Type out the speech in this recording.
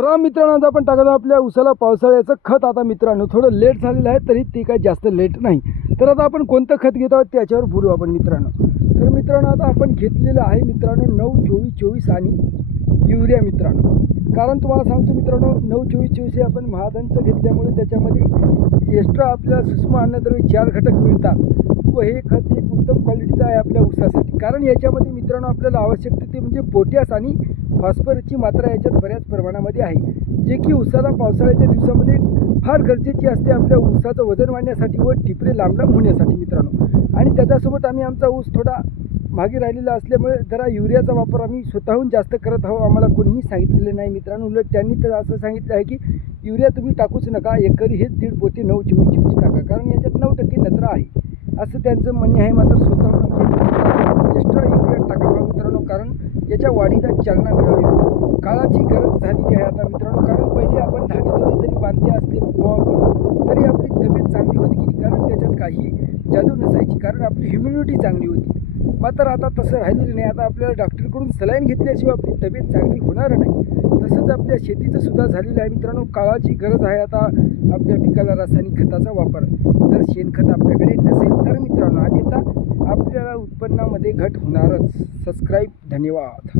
राम मित्रांनो, आज आपण टाकत आहोत आपल्या उसाला पावसाळ्याचं खत. आता मित्रांनो थोडं लेट झालेलं आहे, तरी ते काय जास्त लेट नाही. तर आता आपण कोणतं खत घेत आहोत त्याच्यावर बोलू आपण मित्रांनो. तर मित्रांनो आता आपण घेतलेलं आहे मित्रांनो 9-24-24 आणि युरिया मित्रांनो. कारण तुम्हाला सांगतो मित्रांनो 9-24-24 हे आपण महाधनचं घेतल्यामुळे त्याच्यामध्ये एक्स्ट्रा आपल्याला सूक्ष्म अन्नद्रव्य 4 घटक मिळतात व हे खत एक उत्तम क्वालिटीचं आहे आपल्या ऊसासाठी. कारण याच्यामध्ये मित्रांनो आपल्याला आवश्यकता ते म्हणजे पोटॅश आणि फॉस्फरसची मात्रा याच्यात बऱ्याच प्रमाणामध्ये आहे, जे की ऊसाला पावसाळ्याच्या दिवसामध्ये फार गरजेची असते आपल्या ऊसाचं वजन वाढण्यासाठी व टिपरे लांब होण्यासाठी मित्रांनो. आणि त्याच्यासोबत आम्ही आमचा ऊस थोडा मागे राहिलेला असल्यामुळे जरा युरियाचा वापर आम्ही स्वतःहून जास्त करत आहोत. आम्हाला कोणीही सांगितलेलं नाही मित्रांनो. उलट त्यांनी तर असं सांगितलं आहे की युरिया तुम्ही टाकूच नका, एकरी हेच 1.5 पोते 9-24-24 टाका, कारण याच्यात 9% नत्र आहे असं त्यांचं म्हणणे आहे. मात्र स्वतःहून आम्ही एक्स्ट्रा युरिया टाकत आहोत मित्रांनो, कारण याच्या वाढीला चालना मिळावी. काळाची गरज झालेली आहे आता मित्रांनो. कारण पहिले आपण धागेदोरे जरी बांधले असले पोहाकडून तरी आपली तब्येत चांगली होत गेली, कारण त्याच्यात काही जादू नसायची, कारण आपली ह्युमिनिटी चांगली होती. मात्र आता तसं राहिलेलं नाही. आता आपल्याला डॉक्टरकडून सलाईन घेतल्याशिवाय आपली तब्येत चांगली होणार नाही. तसंच आपल्या शेतीचं सुद्धा झालेलं आहे मित्रांनो. काळाची गरज आहे आता आपल्या पिकाला रासायनिक खताचा वापर. जर शेणखत आपल्याकडे नसेल तर मित्रांनो, आणि आता आपल्याला उत्पन्नामध्ये घट होणारच. सबस्क्राईब. धन्यवाद.